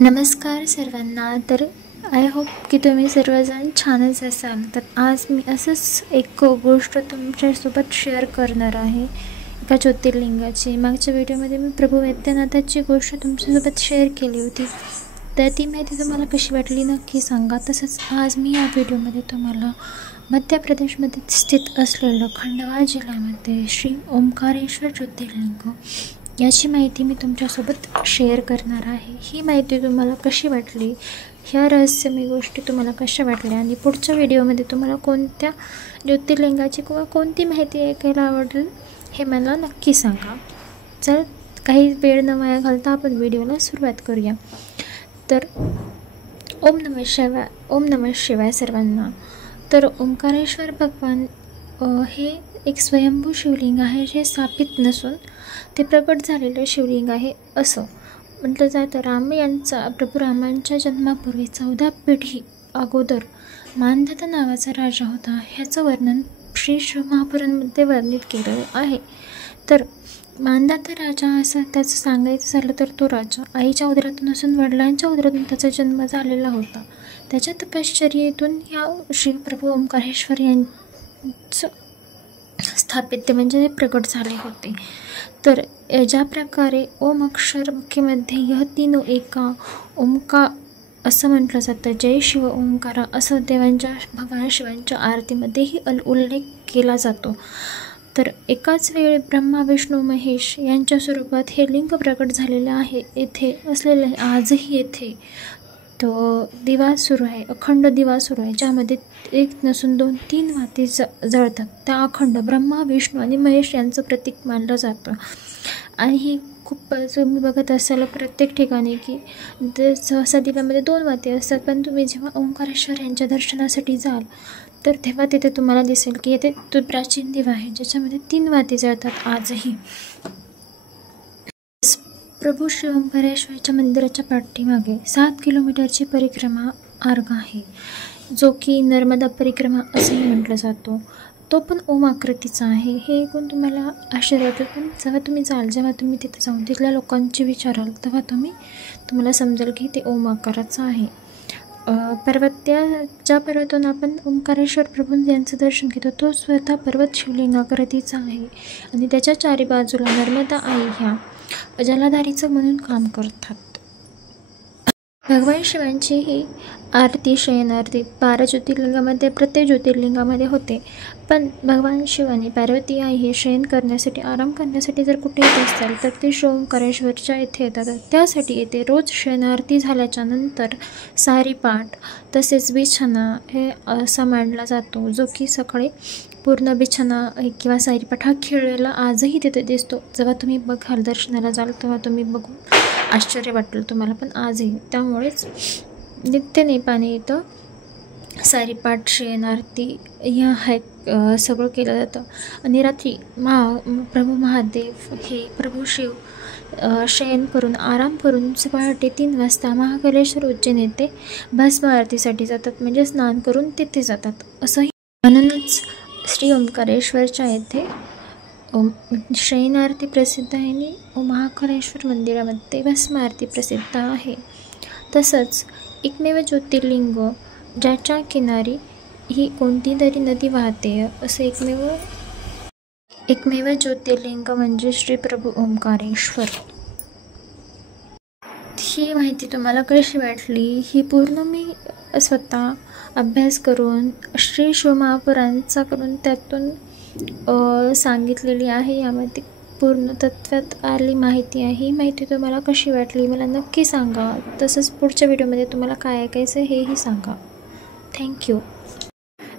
नमस्कार सर्वांना। तर आय होप की तुम्ही सर्वजण छानच असाल। तर आज मी असंच एक गोष्ट तुमच्यासोबत शेअर करणार आहे, एका ज्योतिर्लिंगाची। मागच्या व्हिडिओमध्ये मी प्रभू वैद्यनाथाची गोष्ट तुमच्यासोबत शेअर केली होती, तर ती माहिती तुम्हाला कशी वाटली नक्की सांगा। तसंच आज मी या व्हिडिओमध्ये तुम्हाला मध्य प्रदेशमध्ये स्थित असलेलं खंडवा जिल्ह्यामध्ये श्री ओंकारेश्वर ज्योतिर्लिंग याची माहिती मी तुमच्यासोबत शेअर करणार आहे। ही माहिती तुम्हाला कशी वाटली, ह्या रहस्यमय गोष्टी तुम्हाला कशा वाटल्या आणि पुढच्या व्हिडिओमध्ये तुम्हाला कोणत्या ज्योतिर्लिंगाची किंवा कोणती माहिती ऐकायला आवडेल हे मला नक्की सांगा। चल काही वेळ न वाया घालता आपण व्हिडिओला सुरुवात करूया। तर ओम नमः शिवाय सर्वांना। तर ओंकारेश्वर भगवान हे एक स्वयंभू शिवलिंग आहे, जे स्थापित नसून ते प्रकट झालेलं शिवलिंग आहे असं म्हटलं जातं। प्रभू रामांच्या जन्मापूर्वी 14 पिढी अगोदर मांधाता नावाचा राजा होता। ह्याचं वर्णन श्री शिवमहापुराणमध्ये वर्णित केलेलं आहे। तर मांधाता राजा असं त्याचं सांगायचं झालं तर तो राजा आईच्या उदरातून असून वडिलांच्या उदरातून त्याचा जन्म झालेला होता। त्याच्या तपश्चर्येतून या श्री प्रभू ओंकारेश्वर यांचं स्थापित म्हणजे प्रकट झाले होते। तर ज्या प्रकारे ओम अक्षर मुख्यमध्ये यह तीनो एका ओंकार असं म्हटलं जातं, जय शिव ओंकारा असं भगवान शिवांच्या आरतीमध्येही उल्लेख केला जातो। तर एकाच वेळी ब्रह्मा विष्णू महेश यांच्या स्वरूपात हे लिंग प्रकट झालेलं आहे। येथे असलेले आजही येथे तो दिवा सुरू आहे, अखंड दिवा सुरू आहे, ज्यामध्ये एक नसून 2-3 वाती जळतात। त्या अखंड ब्रह्मा विष्णू आणि महेश यांचं प्रतीक मानलं जातं। आणि ही खूप तुम्ही बघत असाल प्रत्येक ठिकाणी की सहसा दिव्यामध्ये 2 वाती असतात, पण तुम्ही जेव्हा ओंकारेश्वर यांच्या दर्शनासाठी जाल तर तेव्हा तिथे तुम्हाला दिसेल की येथे तो प्राचीन दिवा आहे, ज्याच्यामध्ये 3 वाती जळतात आजही। प्रभू श्री ओंकारेश्वरच्या मंदिराच्या पाठीमागे 7 किलोमीटरची परिक्रमा मार्ग आहे, जो की नर्मदा परिक्रमा असंही म्हटलं जातो। तो पण ओम आकृतीचा आहे। हे ऐकून तुम्हाला आश्चर्य वाटेल, पण जेव्हा तुम्ही जाल, जेव्हा तुम्ही तिथे जाऊन तिथल्या लोकांची विचाराल, तेव्हा तुम्हाला समजेल की ते ओम आकाराचं आहे। ज्या पर्वतातून आपण ओंकारेश्वर प्रभू यांचं दर्शन घेतो, तो स्वतः पर्वत शिवलिंग आकृतीचा आहे आणि त्याच्या चारी बाजूला नर्मदा आई ह्या जलधारीचं म्हणून काम करतात। भगवान शिवांची ही आरती शयन आरती 12 ज्योतिर्लिंगामध्ये प्रत्येक ज्योतिर्लिंगामध्ये होते, पण भगवान शिव आणि पार्वती आई हे शयन करण्यासाठी आराम करण्यासाठी जर कुठे येत असतील तर ते श्री ओंकारेश्वरच्या येथे येतात। त्यासाठी येथे रोज शयन आरती झाल्याच्या नंतर सारीपाट तसेच बिछाना हे असा मांडला जातो, जो की सकाळी पूर्ण बिछाना किंवा सारीपाट हा खेळलेला आजही तिथे दिसतो। जेव्हा तुम्ही बघाल दर्शनाला जाल तेव्हा तुम्ही बघून आश्चर्य वाटेल तुम्हाला, पण आजही त्यामुळेच नित्यनेपाने इथं सारीपाट शयन आरती ह्या सगळं केलं जातं। आणि रात्री प्रभू महादेव हे प्रभू शिव शयन करून आराम करून पहाटे 3 वाजता महाकालेश्वर उज्जैन येथे भस्म आरतीसाठी जातात, म्हणजे स्नान करून तिथे जातात असंही। म्हणूनच श्री ओंकारेश्वरच्या येथे शयन आरती प्रसिद्ध आहे आणि महाकालेश्वर मंदिरामध्ये भस्म आरती प्रसिद्ध आहे। तसंच एकमेव ज्योतिर्लिंग ज्याच्या किनारी ही कोणती तरी नदी वाहते असं एकमेव ज्योतिर्लिंग म्हणजे श्री प्रभू ओंकारेश्वर। ही माहिती तुम्हाला कशी वाटली, ही पूर्ण मी स्वतः अभ्यास करून श्री शिवमहापुराणचा करून त्यातून सांगितलेली आहे। यामध्ये पूर्ण तत्वात आली माहिती आहे। ही माहिती तुम्हाला कशी वाटली मला नक्की सांगा। तसंच पुढच्या व्हिडिओमध्ये तुम्हाला काय ऐकायचं हेही सांगा। थँक्यू।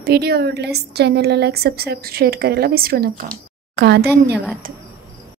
व्हिडिओ आवडल्यास चॅनलला लाईक सबस्क्राईब शेअर करायला विसरू नका। धन्यवाद।